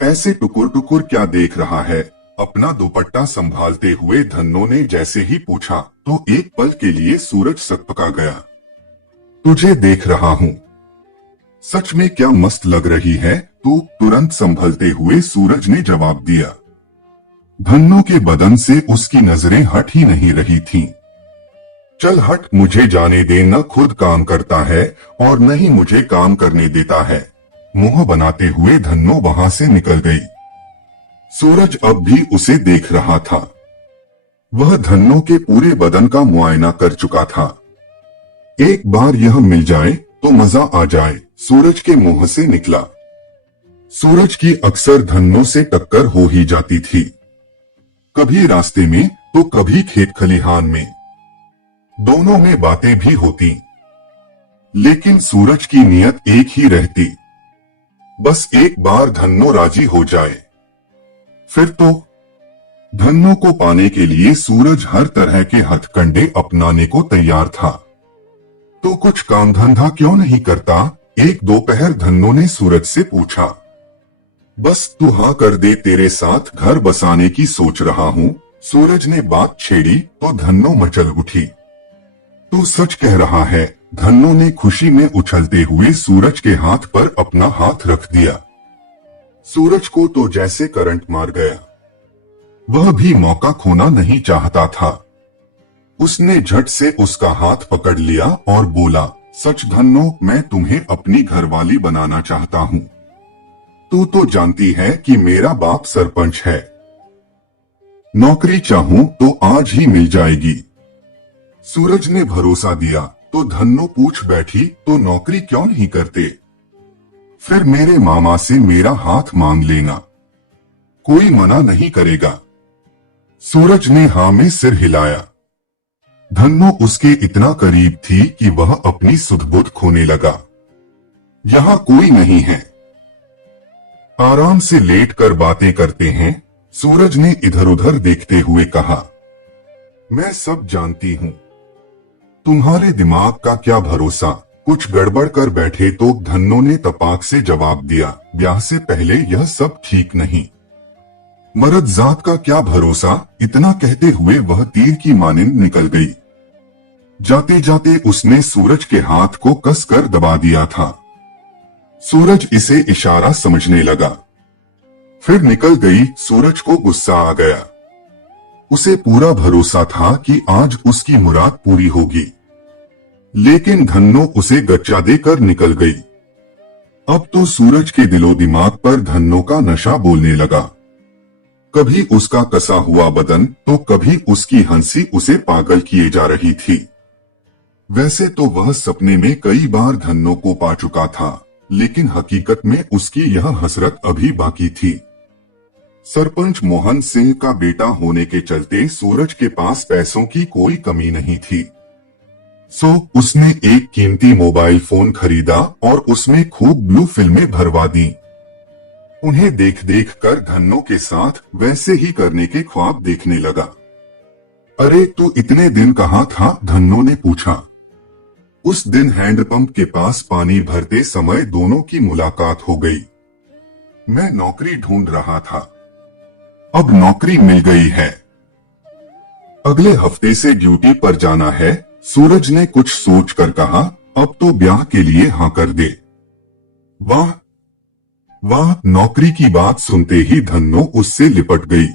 ऐसे टुकुर टुकुर क्या देख रहा है? अपना दुपट्टा संभालते हुए धन्नो ने जैसे ही पूछा तो एक पल के लिए सूरज सकपका गया। तुझे देख रहा हूँ। सच में क्या मस्त लग रही है तू, तुरंत संभलते हुए सूरज ने जवाब दिया। धन्नो के बदन से उसकी नजरें हट ही नहीं रही थीं। चल हट, मुझे जाने दे, न खुद काम करता है और न ही मुझे काम करने देता है। मुंह बनाते हुए धन्नो वहां से निकल गई। सूरज अब भी उसे देख रहा था। वह धन्नो के पूरे बदन का मुआयना कर चुका था। एक बार यह मिल जाए तो मजा आ जाए, सूरज के मुंह से निकला। सूरज की अक्सर धन्नो से टक्कर हो ही जाती थी, कभी रास्ते में तो कभी खेत खलिहान में। दोनों में बातें भी होती, लेकिन सूरज की नियत एक ही रहती, बस एक बार धन्नो राजी हो जाए। फिर तो धन्नो को पाने के लिए सूरज हर तरह के हथकंडे अपनाने को तैयार था। तो कुछ काम धंधा क्यों नहीं करता? एक दोपहर धन्नो ने सूरज से पूछा। बस तू हाँ कर दे, तेरे साथ घर बसाने की सोच रहा हूँ। सूरज ने बात छेड़ी तो धन्नो मचल उठी। तू सच कह रहा है? धन्नो ने खुशी में उछलते हुए सूरज के हाथ पर अपना हाथ रख दिया। सूरज को तो जैसे करंट मार गया। वह भी मौका खोना नहीं चाहता था। उसने झट से उसका हाथ पकड़ लिया और बोला, सच धन्नो, मैं तुम्हें अपनी घरवाली बनाना चाहता हूँ। तू तो जानती है कि मेरा बाप सरपंच है। नौकरी चाहूं तो आज ही मिल जाएगी। सूरज ने भरोसा दिया तो धन्नो पूछ बैठी, तो नौकरी क्यों नहीं करते? फिर मेरे मामा से मेरा हाथ मांग लेना, कोई मना नहीं करेगा। सूरज ने हाँ में सिर हिलाया। धन्नो उसके इतना करीब थी कि वह अपनी सुध-बुध खोने लगा। यहाँ कोई नहीं है, आराम से लेटकर बातें करते हैं। सूरज ने इधर उधर देखते हुए कहा, मैं सब जानती हूँ, तुम्हारे दिमाग का क्या भरोसा, कुछ गड़बड़ कर बैठे तो। धन्नो ने तपाक से जवाब दिया, ब्याह से पहले यह सब ठीक नहीं। मर्द जात का क्या भरोसा। इतना कहते हुए वह तीर की मानिंद निकल गई। जाते जाते उसने सूरज के हाथ को कसकर दबा दिया था। सूरज इसे इशारा समझने लगा, फिर निकल गई। सूरज को गुस्सा आ गया। उसे पूरा भरोसा था कि आज उसकी मुराद पूरी होगी, लेकिन धन्नो उसे गच्चा देकर निकल गई। अब तो सूरज के दिलो दिमाग पर धन्नो का नशा बोलने लगा। कभी उसका कसा हुआ बदन तो कभी उसकी हंसी उसे पागल किए जा रही थी। वैसे तो वह सपने में कई बार धन्नो को पा चुका था, लेकिन हकीकत में उसकी यह हसरत अभी बाकी थी। सरपंच मोहन सिंह का बेटा होने के चलते सूरज के पास पैसों की कोई कमी नहीं थी। सो उसने एक कीमती मोबाइल फोन खरीदा और उसमें खूब ब्लू फिल्में भरवा दी। उन्हें देख देख कर धन्नो के साथ वैसे ही करने के ख्वाब देखने लगा। अरे तू इतने दिन कहाँ था? धन्नो ने पूछा। उस दिन हैंडपंप के पास पानी भरते समय दोनों की मुलाकात हो गई। मैं नौकरी ढूंढ रहा था, अब नौकरी मिल गई है। अगले हफ्ते से ड्यूटी पर जाना है। सूरज ने कुछ सोचकर कहा, अब तो ब्याह के लिए हाँ कर दे। वाह वाह, नौकरी की बात सुनते ही धन्नो उससे लिपट गई।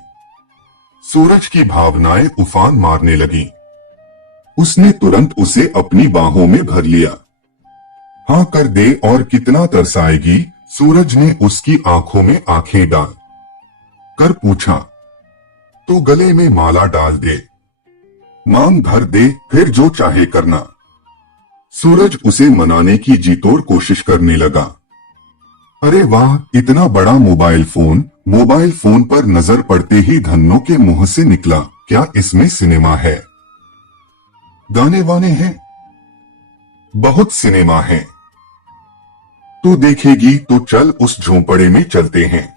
सूरज की भावनाएं उफान मारने लगीं। उसने तुरंत उसे अपनी बाहों में भर लिया। हाँ कर दे और कितना तरसाएगी? सूरज ने उसकी आंखों में आंखें डाल कर पूछा। तो गले में माला डाल दे, मांग भर दे, फिर जो चाहे करना। सूरज उसे मनाने की जी तोड़ कोशिश करने लगा। अरे वाह, इतना बड़ा मोबाइल फोन पर नजर पड़ते ही धन्नो के मुंह से निकला, क्या इसमें सिनेमा है? गाने वाने हैं? बहुत सिनेमा है। तू देखेगी तो चल उस झोंपड़े में चलते हैं।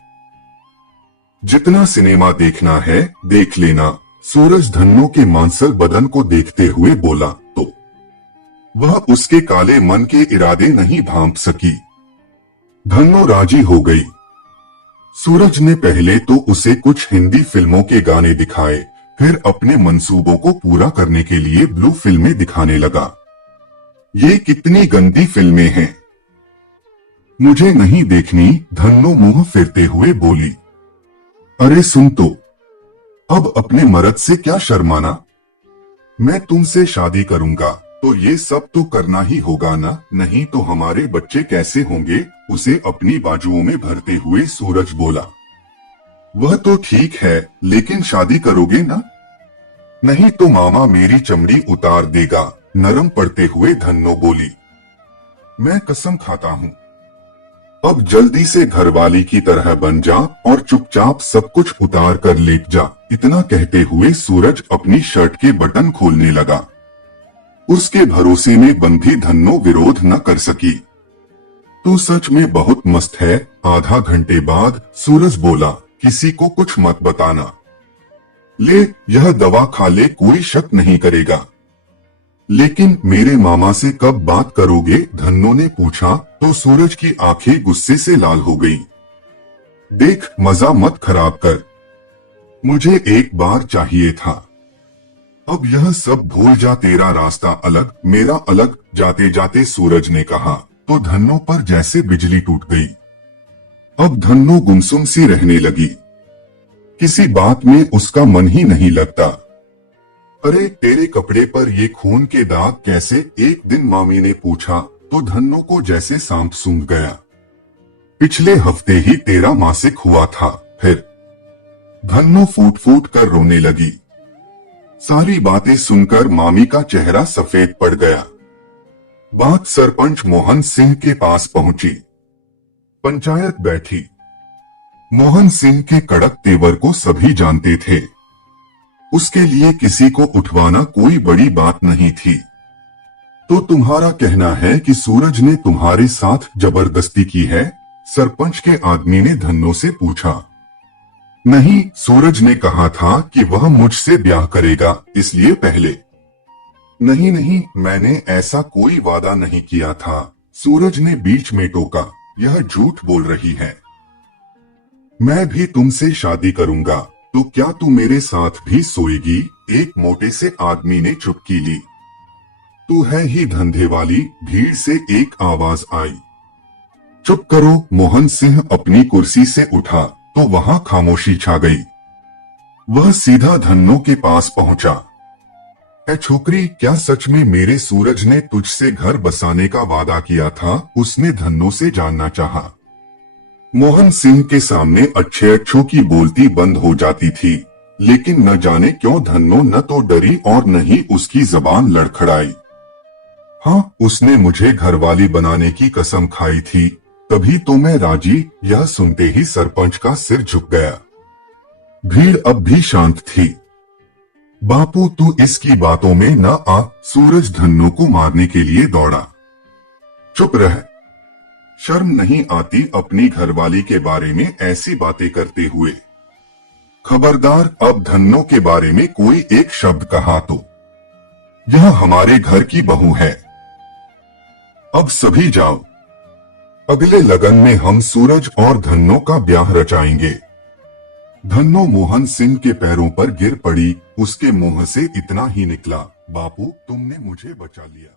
जितना सिनेमा देखना है देख लेना। सूरज धन्नो के मांसल बदन को देखते हुए बोला तो वह उसके काले मन के इरादे नहीं भांप सकी। धन्नो राजी हो गई। सूरज ने पहले तो उसे कुछ हिंदी फिल्मों के गाने दिखाए, फिर अपने मंसूबों को पूरा करने के लिए ब्लू फिल्में दिखाने लगा। ये कितनी गंदी फिल्में हैं, मुझे नहीं देखनी, धन्नो मुंह फेरते हुए बोली। अरे सुन तो, अब अपने मर्द से क्या शर्माना, मैं तुमसे शादी करूंगा तो ये सब तो करना ही होगा ना, नहीं तो हमारे बच्चे कैसे होंगे, उसे अपनी बाजुओं में भरते हुए सूरज बोला। वह तो ठीक है, लेकिन शादी करोगे ना, नहीं तो मामा मेरी चमड़ी उतार देगा, नरम पड़ते हुए धन्नो बोली। मैं कसम खाता हूँ, अब जल्दी से घरवाली की तरह बन जा और चुपचाप सब कुछ उतार कर लेट जा। इतना कहते हुए सूरज अपनी शर्ट के बटन खोलने लगा। उसके भरोसे में बंधी धन्नो विरोध न कर सकी। तू सच में बहुत मस्त है। आधा घंटे बाद सूरज बोला, किसी को कुछ मत बताना, ले यह दवा खा ले, कोई शक नहीं करेगा। लेकिन मेरे मामा से कब बात करोगे, धन्नो ने पूछा तो सूरज की आंखें गुस्से से लाल हो गई। देख मजा मत खराब कर, मुझे एक बार चाहिए था, अब यह सब भूल जा, तेरा रास्ता अलग मेरा अलग। जाते जाते सूरज ने कहा तो धन्नो पर जैसे बिजली टूट गई। अब धन्नो गुमसुम सी रहने लगी, किसी बात में उसका मन ही नहीं लगता। अरे तेरे कपड़े पर ये खून के दाग कैसे, एक दिन मामी ने पूछा तो धन्नो को जैसे सांप सूंघ गया। पिछले हफ्ते ही तेरा मासिक हुआ था। फिर धन्नो फूट फूट कर रोने लगी। सारी बातें सुनकर मामी का चेहरा सफेद पड़ गया। बात सरपंच मोहन सिंह के पास पहुंची। पंचायत बैठी। मोहन सिंह के कड़क तेवर को सभी जानते थे। उसके लिए किसी को उठवाना कोई बड़ी बात नहीं थी। तो तुम्हारा कहना है कि सूरज ने तुम्हारे साथ जबरदस्ती की है, सरपंच के आदमी ने धन्नो से पूछा। नहीं, सूरज ने कहा था कि वह मुझसे ब्याह करेगा, इसलिए पहले। नहीं नहीं, मैंने ऐसा कोई वादा नहीं किया था, सूरज ने बीच में टोका। यह झूठ बोल रही है। मैं भी तुमसे शादी करूंगा, तो क्या तू मेरे साथ भी सोएगी, एक मोटे से आदमी ने चुटकी ली। तू है ही धंधे वाली, भीड़ से एक आवाज आई। चुप करो, मोहन सिंह अपनी कुर्सी से उठा तो वहां खामोशी छा गई। वह सीधा धन्नो के पास पहुंचा। ऐ छोकरी, क्या सच में मेरे सूरज ने तुझसे घर बसाने का वादा किया था, उसने धन्नो से जानना चाहा। मोहन सिंह के सामने अच्छे अच्छों की बोलती बंद हो जाती थी, लेकिन न जाने क्यों धन्नो न तो डरी और न ही उसकी जबान लड़खड़ाई। हाँ, उसने मुझे घरवाली बनाने की कसम खाई थी, तभी तो मैं राजी। यह सुनते ही सरपंच का सिर झुक गया। भीड़ अब भी शांत थी। बापू तू इसकी बातों में न आ, सूरज धन्नो को मारने के लिए दौड़ा। चुप रह, शर्म नहीं आती अपनी घरवाली के बारे में ऐसी बातें करते हुए। खबरदार, अब धन्नो के बारे में कोई एक शब्द कहा तो यह हमारे घर की बहू है। अब सभी जाओ, अगले लगन में हम सूरज और धन्नो का ब्याह रचाएंगे। धन्नो मोहन सिंह के पैरों पर गिर पड़ी। उसके मुंह से इतना ही निकला, बापू तुमने मुझे बचा लिया।